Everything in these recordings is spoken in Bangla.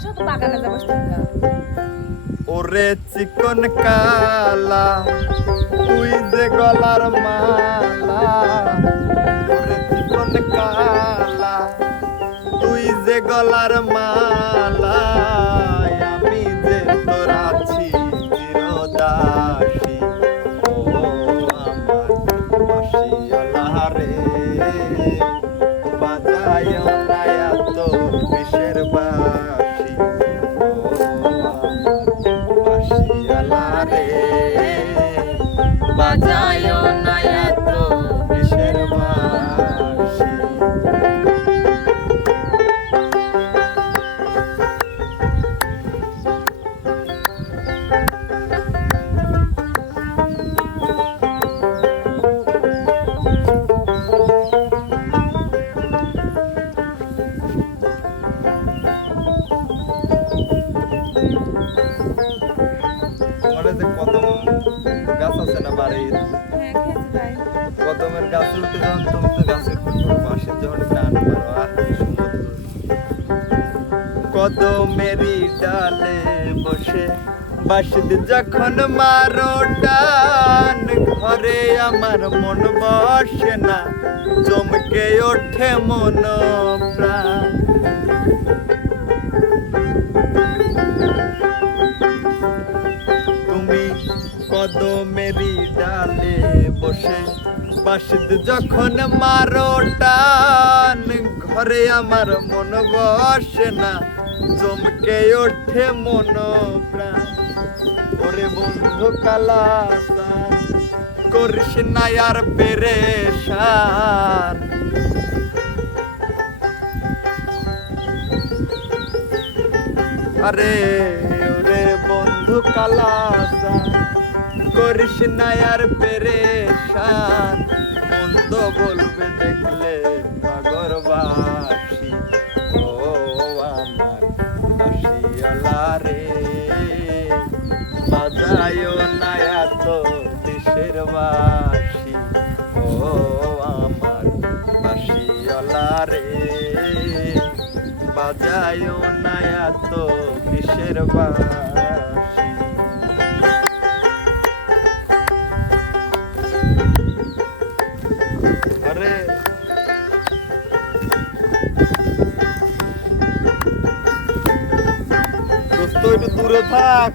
আসো, তো বাগানে যাব ওরে চিকন কালা, তুই যে গলার মালা, ওরে চিকন কালা, তুই যে গলার মালা, আমি যে তোর আছি চিরদাসী যে কদম গাছ আছে না বাড়ির? হ্যাঁ কদমের গাছে উঠে যখন তুমি তো গাছের বাঁশের যখন টান মারো আহ, কি সুন্দর। কদমেরই ডালে বসে বাসিদ যখন মারো টান ঘরে আমার মন বসে না চমকে ওঠে মন প্রাণ। বসে। বাসিদ যখন মারো টান, ঘরে আমার মন বসে না। চমকে ওঠে মন ওরে বন্ধু কালাসান করিস না আর পেরেশান। আরে ওরে বন্ধু কালাসা করিস না আর পেরেশান। মন্দ বলবে দেখলে নগরবাসী ও আমার বাসিয়ালা রে। বাজায় না এত দেশের বাসী। ও আমার বাসিয়ালা রে। বাজায় না এত কিসের বাসি। আমার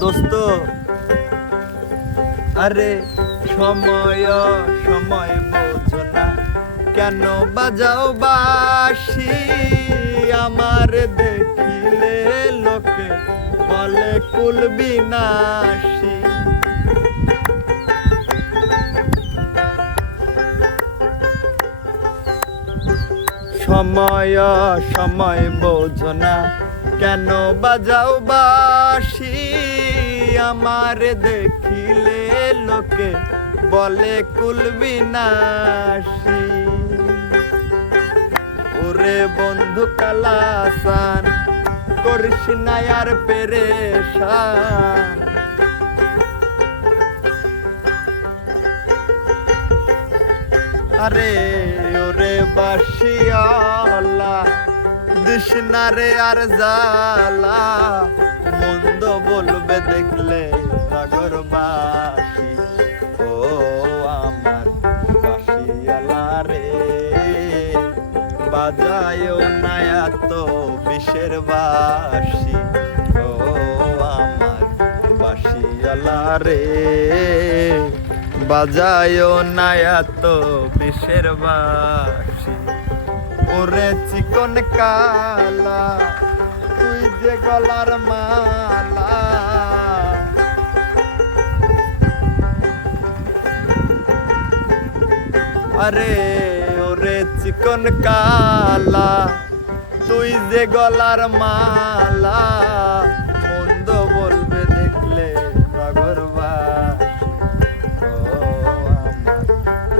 দোস্ত। আরে সময় সময় কেন বাজাও বাসি আমার দেখিলে লোকে বলে কুল বিনাশী। সময় সময় বোঝনা কেন বাজাও বাসি আমার দেখিলে লোকে বলে, কুল বিনাশী। ওরে বন্ধু কালাসান, করিস না আর পেরেশান। আরে ওরে বাসিয়ালা, দিস না রে আর জালা মন্দ বলবে দেখলে সাগর বাসি ও আমার বাসিয়ালা রে বাজায় না এত বাসি। ও আমার বাসিয়ালা রে বাজায় না এত বিষের বাসি। ওরে চিকন কালা যে গলার মালা। আরে ওরে চিকন কালা, তুই যে গলার মালা, মন্দ বলবে দেখলে আমার বাসি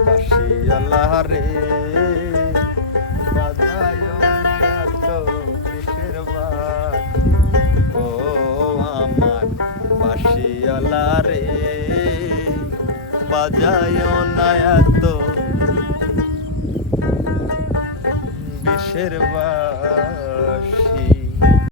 বাসিয়ালা রে। বাজায় না তো বিষের বাসি।